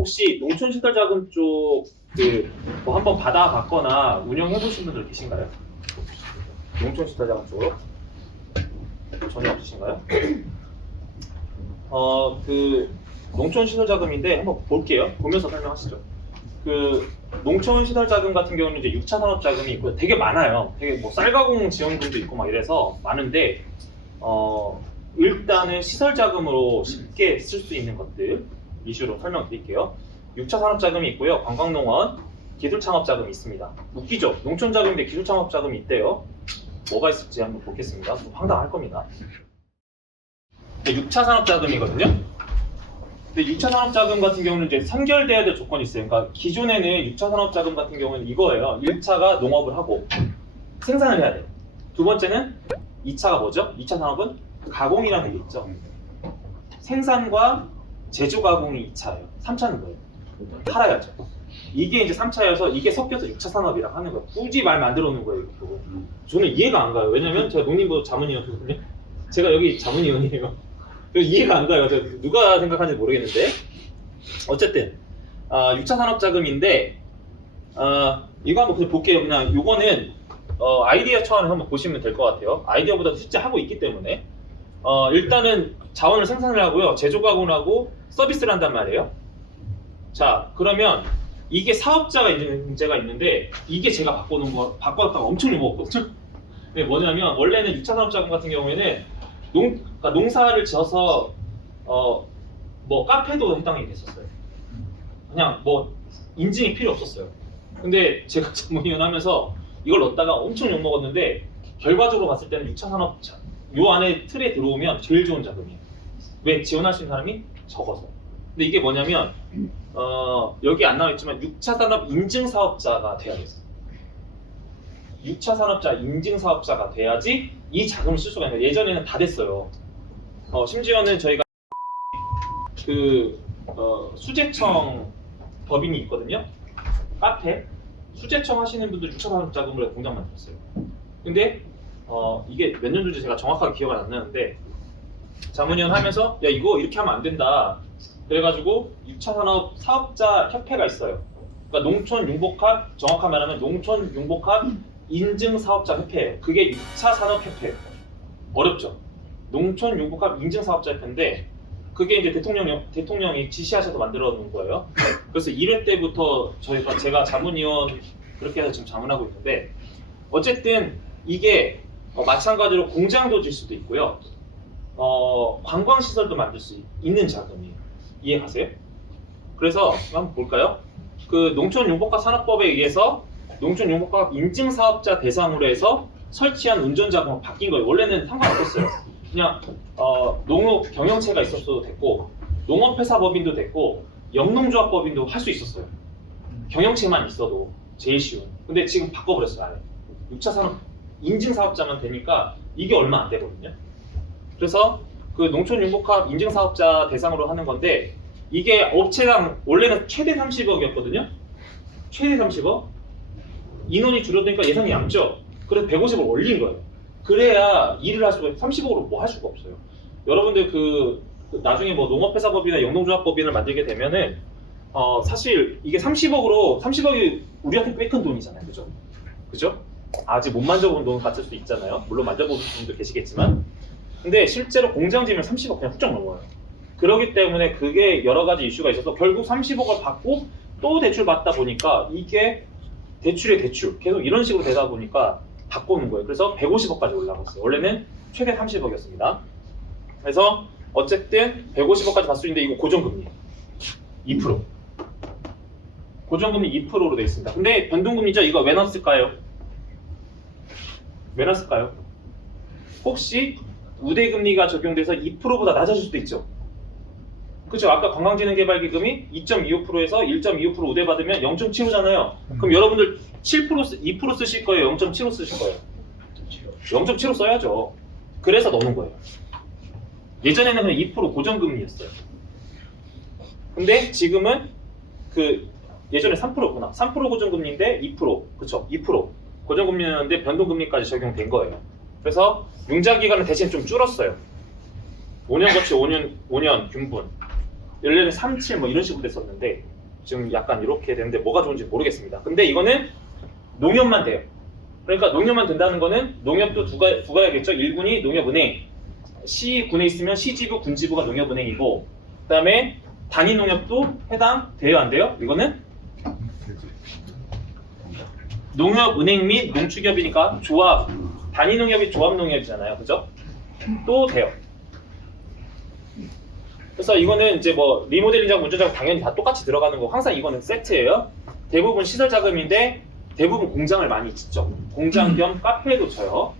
혹시 농촌시설자금 쪽뭐 한번 받아봤거나 운영해보신 분들 계신가요? 농촌시설자금 쪽으로? 전혀 없으신가요? 농촌시설자금인데 한번 볼게요. 보면서 설명하시죠. 농촌시설자금 같은 경우는 이제 6차 산업자금이 있고 되게 많아요. 되게 뭐 쌀가공 지원금도 있고 막 이래서 많은데 일단은 시설자금으로 쉽게 쓸 수 있는 것들 이슈로 설명드릴게요. 6차 산업자금이 있고요. 관광농원, 기술창업자금이 있습니다. 웃기죠? 농촌자금인데 기술창업자금이 있대요. 뭐가 있을지 한번 보겠습니다. 좀 황당할 겁니다. 6차 산업자금이거든요. 근데 6차 산업자금 같은 경우는 이제 선결돼야 될 조건이 있어요. 그러니까 기존에는 6차 산업자금 같은 경우는 이거예요. 1차가 농업을 하고 생산을 해야 돼요. 두 번째는 2차가 뭐죠? 2차 산업은 가공이라는 게 있죠. 생산과 제조 가공이 2차예요. 3차는 뭐예요? 팔아야죠. 이게 이제 3차여서 이게 섞여서 6차 산업이라고 하는 거예요. 굳이 말 만들어 놓은 거예요. 이거. 저는 이해가 안 가요. 왜냐면 제가 농림부 자문위원이거든요. 제가 여기 자문위원이에요. 이해가 안 가요. 누가 생각하는지 모르겠는데 어쨌든 6차 산업자금인데 이거 한번 그냥 볼게요. 그냥 요거는 아이디어 차원에서 한번 보시면 될 것 같아요. 아이디어보다 실제 하고 있기 때문에 일단은 자원을 생산을 하고요. 제조 가공을 하고 서비스를 한단 말이에요. 자, 그러면 이게 사업자가 있는 문제가 있는데 이게 제가 바꿔놨다가 엄청 욕먹었거든요. 근데 뭐냐면 원래는 6차 산업자금 같은 경우에는 그러니까 농사를 지어서 뭐 카페도 해당이 됐었어요. 그냥 뭐 인증이 필요 없었어요. 근데 제가 자문위원 하면서 이걸 넣었다가 엄청 욕먹었는데 결과적으로 봤을 때는 6차 산업자 요 안에 틀에 들어오면 제일 좋은 자금이에요. 왜? 지원할 수 있는 사람이 적어서. 근데 이게 뭐냐면 여기 안 나와있지만 6차 산업 인증사업자가 돼야 돼요. 6차 산업자 인증사업자가 돼야지 이 자금을 쓸 수가 있는 거예요. 예전에는 다 됐어요. 심지어는 저희가 수재청 법인이 있거든요. 카페 수재청 하시는 분들 6차 산업자금으로 공장 만들었어요. 근데 이게 몇 년도인지 제가 정확하게 기억은 안 나는데 자문위원 하면서 야 이거 이렇게 하면 안 된다. 그래가지고 6차 산업 사업자 협회가 있어요. 그러니까 농촌융복합 정확하게 말하면 농촌융복합 인증사업자 협회예요. 그게 6차 산업협회예요. 어렵죠? 농촌융복합 인증사업자 협회인데 그게 이제 대통령이 지시하셔서 만들어 놓은 거예요. 그래서 1회 때부터 제가 자문위원 그렇게 해서 지금 자문하고 있는데 어쨌든 이게 마찬가지로 공장도 질 수도 있고요. 관광시설도 만들 수 있는 자금이에요. 이해 가세요? 그래서 한번 볼까요? 농촌융복합 산업법에 의해서 농촌융복합 인증사업자 대상으로 해서 설치한 운전자금은 바뀐 거예요. 원래는 상관없었어요. 그냥 농업 경영체가 있었어도 됐고 농업회사법인도 됐고 영농조합법인도 할 수 있었어요. 경영체만 있어도 제일 쉬운. 근데 지금 바꿔버렸어요. 아예 6차 산업 인증사업자만 되니까 이게 얼마 안 되거든요. 그래서 농촌융복합 인증사업자 대상으로 하는 건데 이게 업체당 원래는 최대 30억이었거든요. 최대 30억? 인원이 줄어드니까 예산이 얇죠. 그래서 150을 올린 거예요. 그래야 일을 할 수가 30억으로 뭐 할 수가 없어요. 여러분들 나중에 뭐 농업회사법이나 영농조합법인을 만들게 되면은 사실 이게 30억이 우리한테 꽤 큰 돈이잖아요. 그죠? 그죠? 아직 못 만져본 돈 같을 수도 있잖아요. 물론 만져본 분도 계시겠지만 근데 실제로 공장 지면 30억 그냥 훌쩍 넘어요. 그렇기 때문에 그게 여러 가지 이슈가 있어서 결국 30억을 받고 또 대출 받다 보니까 이게 대출에 대출 계속 이런 식으로 되다 보니까 바꾸는 거예요. 그래서 150억까지 올라갔어요. 원래는 최대 30억이었습니다. 그래서 어쨌든 150억까지 받을 수 있는데 이거 고정금리 2%. 고정금리 2%로 되어 있습니다. 근데 변동금리죠. 이거 왜 넣었을까요? 왜 넣었을까요? 혹시 우대금리가 적용돼서 2%보다 낮아질 수도 있죠. 그죠? 아까 관광진흥개발기금이 2.25%에서 1.25% 우대 받으면 0.75잖아요. 그럼 여러분들 2% 쓰실 거예요? 0.75 쓰실 거예요? 0.75 써야죠. 그래서 넣는 거예요. 예전에는 그냥 2% 고정금리였어요. 근데 지금은 예전에 3%구나. 3% 고정금리인데 2%. 그쵸? 2% 고정금리였는데 변동금리까지 적용된 거예요. 그래서 융자기간은 대신 좀 줄었어요. 5년 거치 5년 균분. 원래는 37 뭐 이런 식으로 됐었는데 지금 약간 이렇게 되는데 뭐가 좋은지 모르겠습니다. 근데 이거는 농협만 돼요. 그러니까 농협만 된다는 거는 농협도 두 가야겠죠. 1군이 농협은행, 시군에 있으면 시지부, 군지부가 농협은행이고, 그 다음에 단위 농협도 해당 돼요, 안 돼요? 이거는 농협은행 및 농축협이니까 조합, 단위 농협이 조합 농협이잖아요, 그죠? 또 돼요. 그래서 이거는 이제 뭐 리모델링자금, 운전자금 당연히 다 똑같이 들어가는 거. 항상 이거는 세트예요. 대부분 시설 자금인데 대부분 공장을 많이 짓죠. 공장 겸 카페도 쳐요.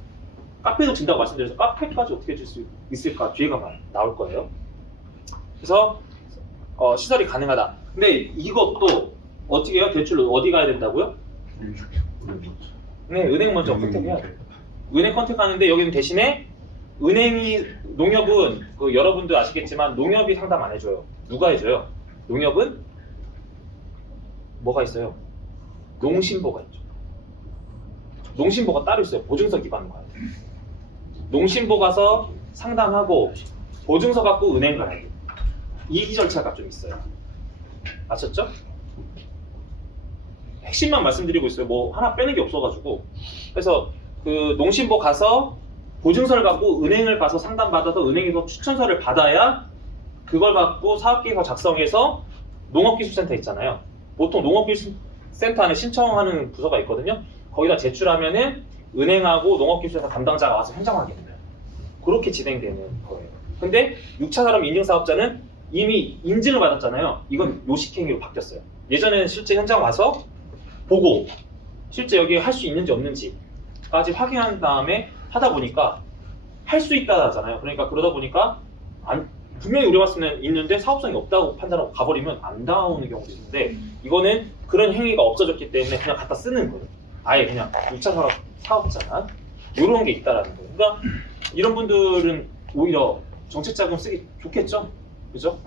카페도 진다고 말씀드려서 카페까지 어떻게 질 수 있을까 뒤에가 나올 거예요. 그래서 시설이 가능하다. 근데 이것도 어떻게 해요? 대출 어디 가야 된다고요? 네, 은행 먼저 컨택해야 돼요. 은행 컨택하는데 여기는 대신에 은행이 농협은 여러분도 아시겠지만 농협이 상담 안 해줘요. 누가 해줘요? 농협은 뭐가 있어요? 농심보가 있죠. 농심보가 따로 있어요. 보증서 기반으로 가요. 농심보 가서 상담하고 보증서 갖고 은행 가야 돼요. 이 절차가 좀 있어요. 아셨죠? 핵심만 말씀드리고 있어요. 뭐 하나 빼는 게 없어가지고. 그래서 그 농심보 가서 보증서를 갖고 은행을 가서 상담받아서 은행에서 추천서를 받아야 그걸 갖고 사업계획서 작성해서 농업기술센터 있잖아요. 보통 농업기술센터 안에 신청하는 부서가 있거든요. 거기다 제출하면은 은행하고 농업기술센터 담당자가 와서 현장 확인해요. 그렇게 진행되는 거예요. 근데 6차 산업 인증 사업자는 이미 인증을 받았잖아요. 이건 요식행위로 바뀌었어요. 예전에는 실제 현장 와서 보고 실제 여기 할 수 있는지 없는지까지 확인한 다음에 하다 보니까 할 수 있다 하잖아요. 그러니까 그러다 보니까 분명히 우리 봤을 때는 있는데 사업성이 없다고 판단하고 가버리면 안 나오는 경우도 있는데 이거는 그런 행위가 없어졌기 때문에 그냥 갖다 쓰는 거예요. 아예 그냥 6차 사업자나 이런 게 있다라는 거예요. 그러니까 이런 분들은 오히려 정책자금 쓰기 좋겠죠? 그죠?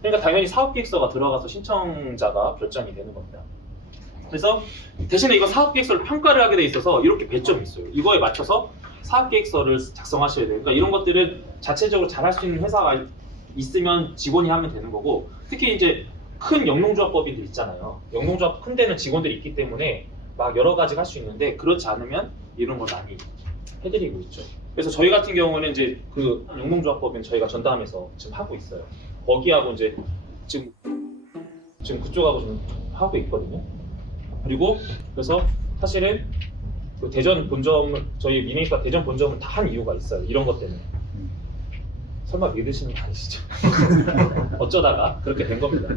그러니까 당연히 사업계획서가 들어가서 신청자가 결정이 되는 겁니다. 그래서 대신에 이거 사업계획서를 평가를 하게 돼 있어서 이렇게 배점이 있어요. 이거에 맞춰서 사업계획서를 작성하셔야 돼요. 그러니까 이런 것들은 자체적으로 잘 할 수 있는 회사가 있으면 직원이 하면 되는 거고, 특히 이제 큰 영농조합법인들 있잖아요. 영농조합 큰 데는 직원들이 있기 때문에 막 여러 가지 할 수 있는데 그렇지 않으면 이런 걸 많이 해드리고 있죠. 그래서 저희 같은 경우는 이제 그 영농조합법인 저희가 전담해서 지금 하고 있어요. 거기하고 이제 지금 그쪽하고 좀 하고 있거든요. 그리고 그래서 사실은 그 대전 본점을 저희 미니스타 대전 본점을 다 한 이유가 있어요. 이런 것 때문에. 설마 믿으시는 거 아니시죠? 어쩌다가 그렇게 된 겁니다.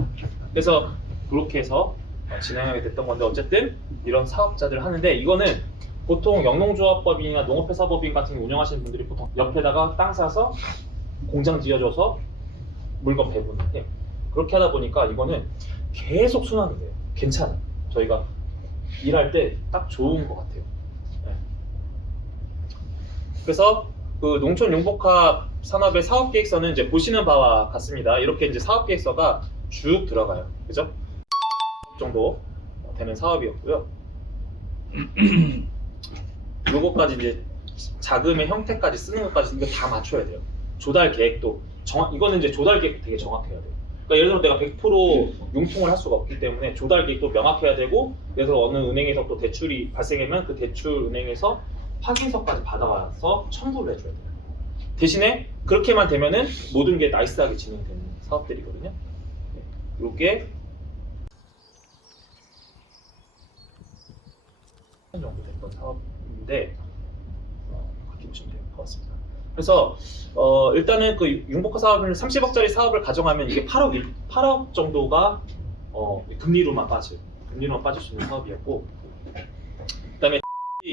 그래서 그렇게 해서 진행하게 됐던 건데 어쨌든 이런 사업자들 하는데 이거는 보통 영농조합법인이나 농업회사법인 같은 거 운영하시는 분들이 보통 옆에다가 땅 사서 공장 지어줘서 물건 배분을 그렇게 하다 보니까 이거는 계속 순환이 돼요. 괜찮아요. 저희가 일할 때 딱 좋은 것 같아요. 네. 그래서 그 농촌 융복합 산업의 사업계획서는 이제 보시는 바와 같습니다. 이렇게 이제 사업계획서가 쭉 들어가요. 그죠? 정도 되는 사업이었고요. 요거까지 이제 자금의 형태까지 쓰는 것까지 이거 다 맞춰야 돼요. 조달 계획도 이거는 이제 조달 계획 되게 정확해야 돼요. 그러니까 예를 들어 내가 100% 융통을 할 수가 없기 때문에 조달 계획도 명확해야 되고, 그래서 어느 은행에서 또 대출이 발생하면 그 대출 은행에서 확인서까지 받아와서 청구를 해줘야 돼요. 대신에 그렇게만 되면은 모든 게 나이스하게 진행되는 사업들이거든요. 이게 정도 됐던 사업인데 그렇게 보시면 될 것 같습니다. 그래서 일단은 그 융복합 사업을 30억짜리 사업을 가정하면 이게 8억 정도가 금리로만 빠질 수 있는 사업이었고, 그다음에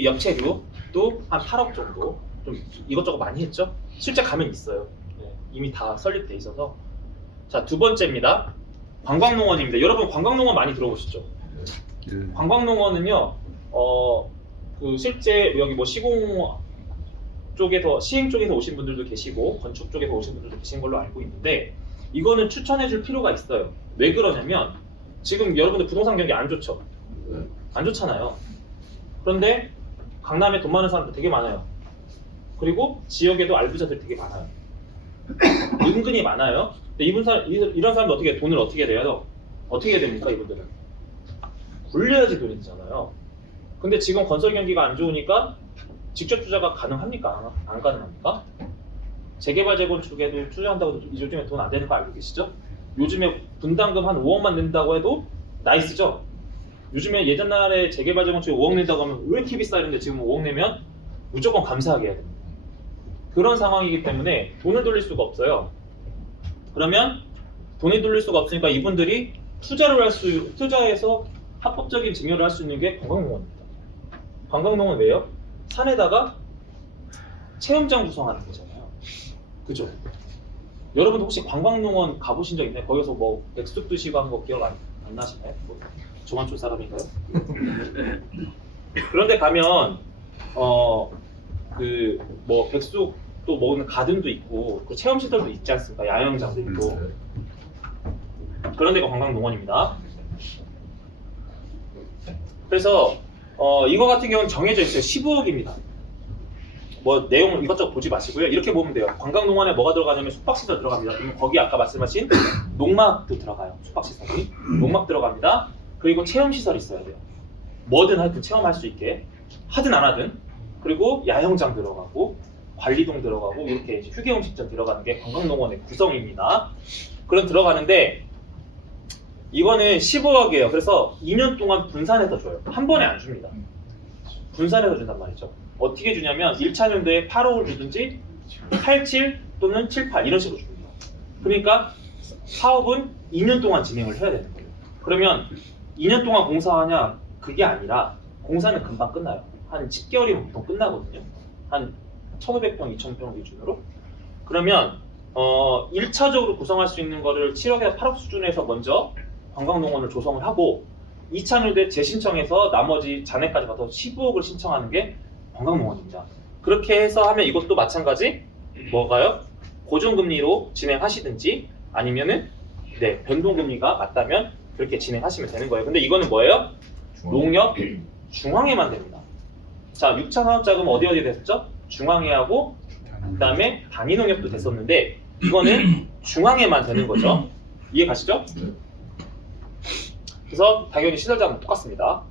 역체류도 한 8억 정도, 좀 이것저것 많이 했죠. 실제 가면 있어요. 네, 이미 다 설립돼 있어서. 자, 두 번째입니다. 관광농원입니다. 여러분 관광농원 많이 들어보시죠? 관광농원은요, 그 실제 여기 뭐 시공 쪽에서 시행 쪽에서 오신 분들도 계시고 건축 쪽에서 오신 분들도 계신 걸로 알고 있는데, 이거는 추천해줄 필요가 있어요. 왜 그러냐면 지금 여러분들 부동산 경기 안 좋죠? 안 좋잖아요. 그런데 강남에 돈 많은 사람들 되게 많아요. 그리고 지역에도 알부자들 되게 많아요. 은근히 많아요. 근데 이런 사람들 어떻게 돈을 어떻게 내요? 어떻게 해야 됩니까 이분들은? 굴려야지 돈이 되잖아요. 근데 지금 건설 경기가 안 좋으니까 직접 투자가 가능합니까? 안 가능합니까? 재개발 재건축에도 투자한다고 해도 요즘에 돈 안 되는 거 알고 계시죠? 요즘에 분담금 한 5억만 낸다고 해도 나이스죠? 요즘에 예전날에 재개발 재건축에 5억 낸다고 하면 왜 이렇게 비싸 이랬는데 지금 5억 내면 무조건 감사하게 해야 됩니다. 그런 상황이기 때문에 돈을 돌릴 수가 없어요. 그러면 돈이 돌릴 수가 없으니까 이분들이 투자해서 합법적인 증여를 할 수 있는 게 관광농원입니다. 관광농원 왜요? 산에다가 체험장 구성하는 거잖아요. 그죠? 여러분 혹시 관광농원 가보신 적 있나요? 거기서 뭐 백숙 드시고 한 거 기억 안 나시나요? 뭐, 조만촌 사람인가요? 그런데 가면 그 뭐 백숙 또 먹는 가든도 있고 그 체험 시설도 있지 않습니까? 야영장도 있고 그런 데가 관광농원입니다. 그래서 이거 같은 경우는 정해져 있어요. 15억입니다. 뭐 내용을 이것저것 보지 마시고요. 이렇게 보면 돼요. 관광농원에 뭐가 들어가냐면 숙박시설 들어갑니다. 그러면 거기 아까 말씀하신 농막도 들어가요. 숙박시설이 농막 들어갑니다. 그리고 체험시설 있어야 돼요. 뭐든 하여튼 체험할 수 있게 하든 안 하든. 그리고 야영장 들어가고 관리동 들어가고 이렇게 휴게음식점 들어가는 게 관광농원의 구성입니다. 그럼 들어가는데 이거는 15억이에요. 그래서 2년 동안 분산해서 줘요. 한 번에 안 줍니다. 분산해서 준단 말이죠. 어떻게 주냐면 1차 연도에 8억을 주든지 87 또는 78 이런 식으로 줍니다. 그러니까 사업은 2년 동안 진행을 해야 되는 거예요. 그러면 2년 동안 공사하냐? 그게 아니라 공사는 금방 끝나요. 한 10개월이면 보통 끝나거든요. 한 1,500평, 2,000평 기준으로. 그러면 1차적으로 구성할 수 있는 거를 7억에서 8억 수준에서 먼저 관광농원을 조성을 하고 2차 연도에 재신청해서 나머지 잔해까지 가서 15억을 신청하는 게 관광농원입니다. 그렇게 해서 하면 이것도 마찬가지 뭐가요? 고정금리로 진행하시든지 아니면은 네, 변동금리가 맞다면 그렇게 진행하시면 되는 거예요. 근데 이거는 뭐예요? 농협 중앙회만 됩니다. 자, 6차 산업자금 어디 됐었죠? 중앙회하고 그 다음에 단위농협도 됐었는데 이거는 중앙회만 되는 거죠. 이해 가시죠? 그래서 당연히 시설자금은 똑같습니다.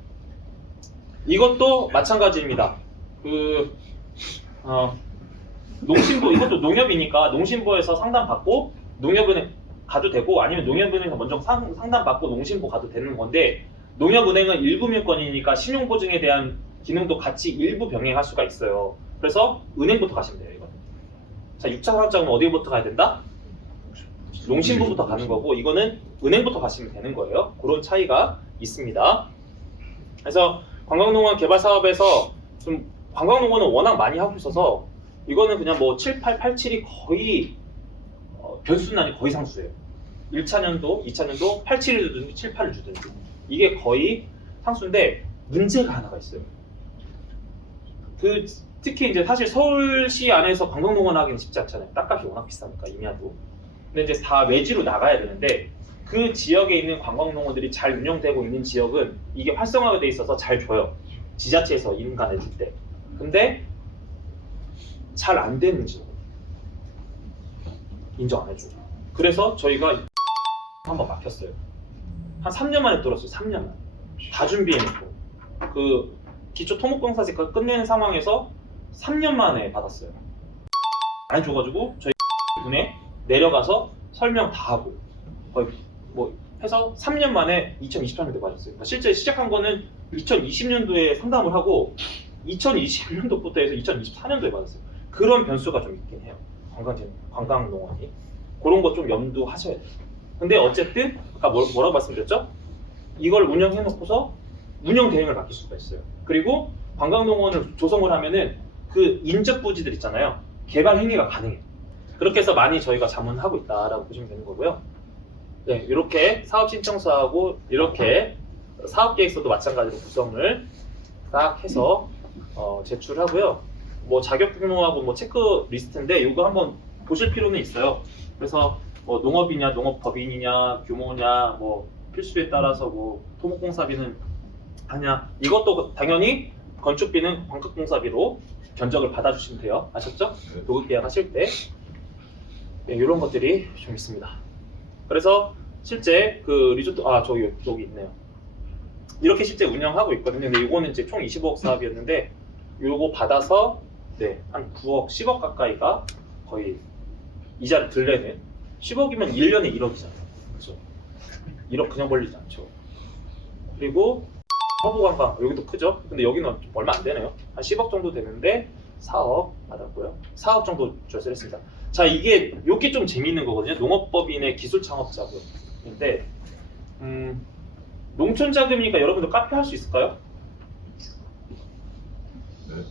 이것도 마찬가지입니다. 농심부 이것도 농협이니까 농심부에서 상담 받고 농협은행 가도 되고 아니면 농협은행에서 먼저 상담 받고 농심부 가도 되는 건데 농협은행은 일부민권이니까 신용보증에 대한 기능도 같이 일부 병행할 수가 있어요. 그래서 은행부터 가시면 돼요. 이거는. 자, 6차 산업자금은 어디부터 가야 된다? 농심부부터 가는 거고 이거는 은행부터 가시면 되는 거예요. 그런 차이가 있습니다. 그래서 관광농원 개발 사업에서 좀 관광농원은 워낙 많이 하고 있어서 이거는 그냥 뭐 7, 8, 8, 7이 거의 변수는 아니고 거의 상수예요. 1차 년도, 2차 년도 8, 7을 주든지 7, 8을 주든지 이게 거의 상수인데 문제가 하나가 있어요. 특히 이제 사실 서울시 안에서 관광농원 하기는 쉽지 않잖아요. 땅값이 워낙 비싸니까 임야도. 근데 이제 다 외지로 나가야 되는데 그 지역에 있는 관광농원들이 잘 운영되고 있는 지역은 이게 활성화가 돼 있어서 잘 줘요. 지자체에서 인간을 줄 때. 근데 잘 안 되는 지역 인정 안 해줘요. 그래서 저희가 한번 막혔어요. 한 3년 만에 뚫었어요. 3년 만에. 다 준비해놓고 그 기초 토목공사직 끝내는 상황에서 3년 만에 받았어요. 안 해줘가지고 저희 분에 내려가서 설명 다 하고 거의 뭐 해서 3년 만에 2023년도에 받았어요. 그러니까 실제 시작한 거는 2020년도에 상담을 하고 2020년도부터 해서 2024년도에 받았어요. 그런 변수가 좀 있긴 해요. 관광농원이 그런 거 좀 염두하셔야 돼요. 근데 어쨌든 아까 뭐라고 말씀드렸죠? 이걸 운영해놓고서 운영 대행을 맡길 수가 있어요. 그리고 관광농원을 조성을 하면은 그 인접 부지들 있잖아요. 개발 행위가 가능해요. 그렇게 해서 많이 저희가 자문하고 있다라고 보시면 되는 거고요. 네, 이렇게 사업 신청서하고 이렇게 사업 계획서도 마찬가지로 구성을 딱 해서 제출하고요. 뭐 자격 등록하고 뭐 체크 리스트인데 이거 한번 보실 필요는 있어요. 그래서 뭐 농업이냐, 농업법인이냐, 규모냐, 뭐 필수에 따라서 뭐 토목공사비는 하냐 이것도 당연히 건축비는 광각공사비로 견적을 받아주시면 돼요. 아셨죠? 도급 계약하실 때. 네, 이런 것들이 좀 있습니다. 그래서 실제 그 리조트 저기 있네요. 이렇게 실제 운영하고 있거든요. 근데 이거는 이제 총 25억 사업이었는데 요거 받아서 한 9억, 10억 가까이가 거의 이자를 들려는 10억이면 1년에 1억이잖아요. 그렇죠? 1억 그냥 벌리지 않죠. 그리고 서부관광 여기도 크죠? 근데 여기는 좀 얼마 안 되네요. 한 10억 정도 되는데 4억 받았고요. 4억 정도 조회를 했습니다. 자, 이게 좀 재미있는 거거든요. 농업법인의 기술 창업 자금인데 농촌 자금이니까 여러분들 카페 할 수 있을까요? 네.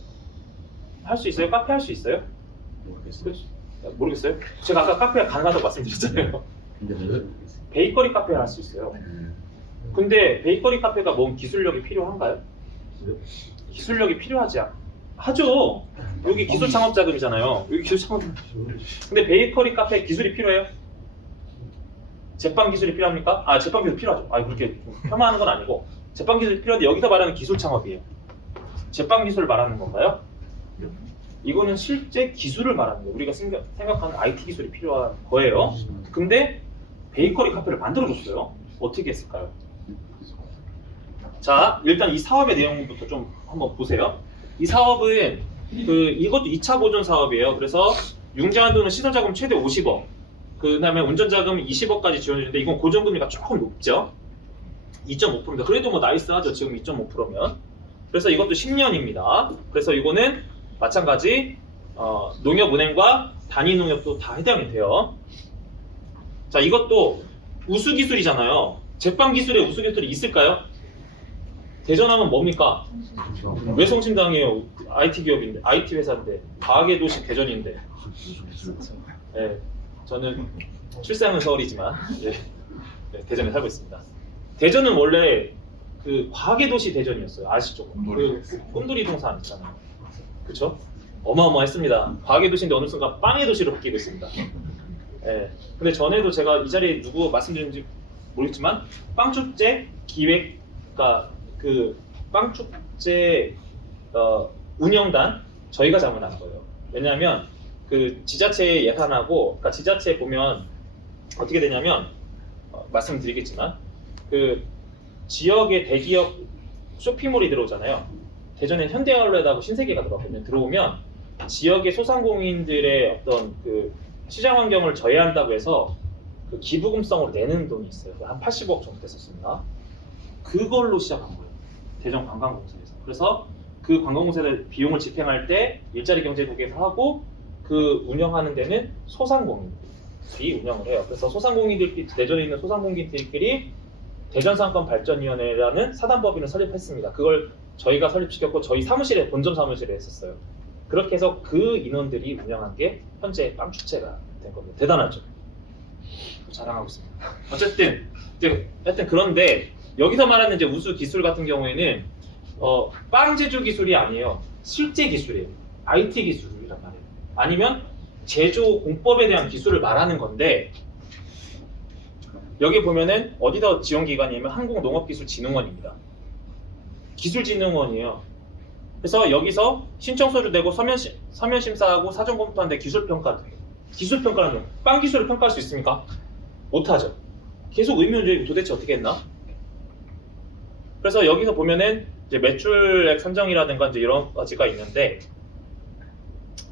할 수 있어요? 카페 할 수 있어요? 모르겠어요. 모르겠어요? 제가 아까 카페 가능하다고 말씀드렸잖아요. 네. 베이커리 카페 할 수 있어요. 근데 베이커리 카페가 뭔 기술력이 필요한가요? 기술력이 필요하지 하죠. 여기 기술 창업 자금이잖아요. 여기 기술 창업. 근데 베이커리 카페 기술이 필요해요? 제빵 기술이 필요합니까? 제빵 기술 필요하죠. 그렇게 좀 폄하하는 건 아니고 제빵 기술이 필요한데 여기서 말하는 기술 창업이에요. 제빵 기술을 말하는 건가요? 이거는 실제 기술을 말하는 거예요. 우리가 생각하는 IT 기술이 필요한 거예요. 근데 베이커리 카페를 만들어줬어요. 어떻게 했을까요? 자, 일단 이 사업의 내용부터 좀 한번 보세요. 이 사업은 이것도 2차 보존 사업이에요. 그래서 융자한도는 시설자금 최대 50억, 그 다음에 운전자금 20억까지 지원해주는데 이건 고정금리가 조금 높죠. 2.5%입니다. 그래도 뭐 나이스하죠. 지금 2.5%면. 그래서 이것도 10년입니다. 그래서 이거는 마찬가지 농협은행과 단위농협도 다 해당이 돼요. 자, 이것도 우수기술이잖아요. 제빵기술에 우수기술이 있을까요? 대전하면 뭡니까? 왜 성심당이에요? IT 기업인데, IT 회사인데, 과학의 도시 대전인데. 네, 저는 출생은 서울이지만 대전에 살고 있습니다. 대전은 원래 그 과학의 도시 대전이었어요. 아시죠? 그 꿈돌이 동산 있잖아요. 그렇죠? 어마어마했습니다. 과학의 도시인데 어느 순간 빵의 도시로 바뀌고 있습니다. 근데 전에도 제가 이 자리에 누구 말씀드렸는지 모르겠지만 빵축제 기획가 그 빵축제 운영단 저희가 자문한 거예요. 왜냐하면 그 지자체 예산하고, 그러니까 지자체 보면 어떻게 되냐면 말씀드리겠지만 그 지역의 대기업 쇼핑몰이 들어오잖아요. 대전에 현대아울렛하고 신세계가 들어왔거든요. 들어오면 지역의 소상공인들의 어떤 그 시장 환경을 저해한다고 해서 그 기부금성으로 내는 돈이 있어요. 한 80억 정도 됐었습니다. 그걸로 시작한 거예요. 대전 관광공사에서. 그래서 그 관광공사들 비용을 집행할 때 일자리 경제국에서 하고 그 운영하는 데는 소상공인들이 운영을 해요. 그래서 소상공인들끼리, 대전에 있는 소상공인들끼리 대전상권발전위원회라는 사단법인을 설립했습니다. 그걸 저희가 설립시켰고 저희 사무실에, 본점 사무실에 했었어요. 그렇게 해서 그 인원들이 운영한 게 현재 빵축제가 된 겁니다. 대단하죠? 자랑하고 있습니다. 어쨌든 하여튼 그런데 여기서 말하는 이제 우수 기술 같은 경우에는 빵 제조 기술이 아니에요. 실제 기술이에요. IT 기술이란 말이에요. 아니면 제조 공법에 대한 기술을 말하는 건데 여기 보면은 어디서 지원 기관이냐면 한국농업기술진흥원입니다. 기술진흥원이에요. 그래서 여기서 신청서를 내고 서면 심사하고 사전 검토하는데 기술평가도 해요. 기술평가는 빵 기술을 평가할 수 있습니까? 못하죠. 계속 의문이 도대체 어떻게 했나? 그래서 여기서 보면은 이제 매출액 선정이라든가 이제 이런 가지가 있는데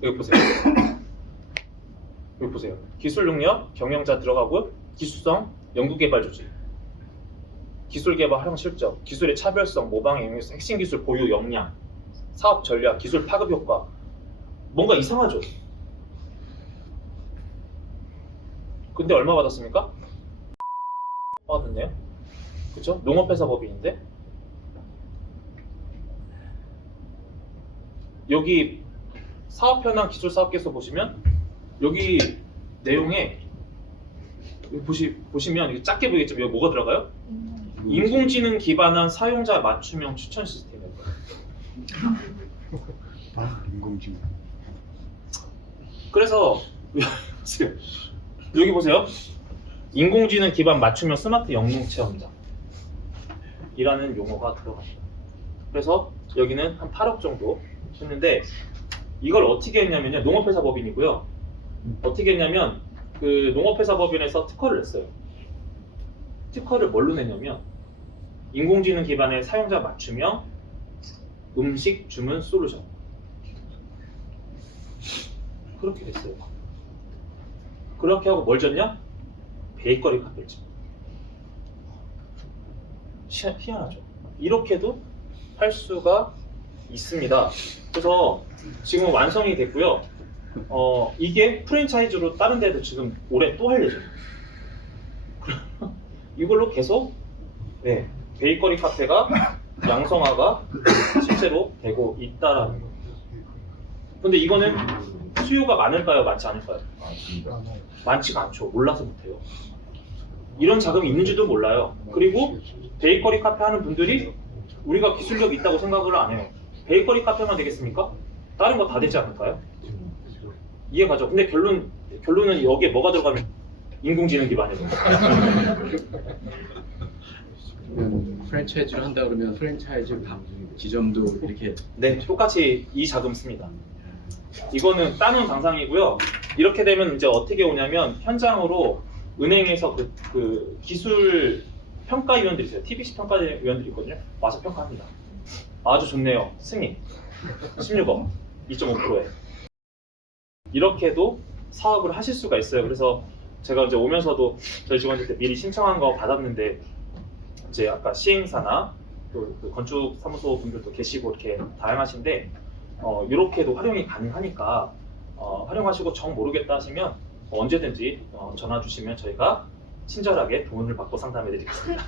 여기 보세요. 여기 보세요. 기술 능력, 경영자 들어가고 기술성, 연구개발 조직, 기술 개발 활용 실적, 기술의 차별성, 모방 영역성, 핵심 기술 보유 역량, 사업 전략, 기술 파급 효과. 뭔가 이상하죠? 근데 얼마 받았습니까? 받았네요. 그쵸? 농업회사 법인인데 여기 사업 현황 기술 사업 계획서 보시면 여기 내용에 여기 보시면 이게 작게 보이겠지만 여기 뭐가 들어가요? 인공지능 기반한 사용자 맞춤형 추천 시스템이에요. 인공지능. 그래서 여기 보세요. 인공지능 기반 맞춤형 스마트 영농 체험장 이라는 용어가 들어갑니다. 그래서 여기는 한 8억 정도 했는데 이걸 어떻게 했냐면요. 농업회사 법인이고요. 어떻게 했냐면 그 농업회사법인에서 특허를 냈어요. 특허를 뭘로 냈냐면 인공지능 기반의 사용자 맞춤형 음식 주문 솔루션. 그렇게 됐어요. 그렇게 하고 뭘 줬냐? 베이커리 카페를 줘. 희한하죠. 이렇게도 할 수가 있습니다. 그래서 지금 완성이 됐고요. 이게 프랜차이즈로 다른 데도 지금 올해 또 할 예정이에요. 이걸로 계속 네, 베이커리 카페가 양성화가 실제로 되고 있다라는 거예요. 근데 이거는 수요가 많을까요? 많지 않을까요? 많지가 않죠. 몰라서 못해요. 이런 자금이 있는지도 몰라요. 그리고 베이커리 카페 하는 분들이 우리가 기술력이 있다고 생각을 안 해요. 베이커리 카페만 되겠습니까? 다른 거 다 되지 않을까요? 이해가죠? 근데 결론은 여기에 뭐가 들어가면 인공지능 기반이죠. 프랜차이즈를 한다 그러면 프랜차이즈 각 지점도 이렇게 네, 똑같이 이 자금 씁니다. 이거는 따는 당상이고요. 이렇게 되면 이제 어떻게 오냐면 현장으로 은행에서 그 기술 평가위원들이 있어요. TBC 평가위원들이 있거든요. 와서 평가합니다. 아주 좋네요. 승인. 16억, 2.5%에. 이렇게도 사업을 하실 수가 있어요. 그래서 제가 이제 오면서도 저희 직원들한테 미리 신청한 거 받았는데 이제 아까 시행사나 또 그 건축 사무소 분들도 계시고 이렇게 다양하신데 이렇게도 활용이 가능하니까 활용하시고 정 모르겠다 하시면 언제든지 전화 주시면 저희가 친절하게 도움을 받고 상담해 드리겠습니다.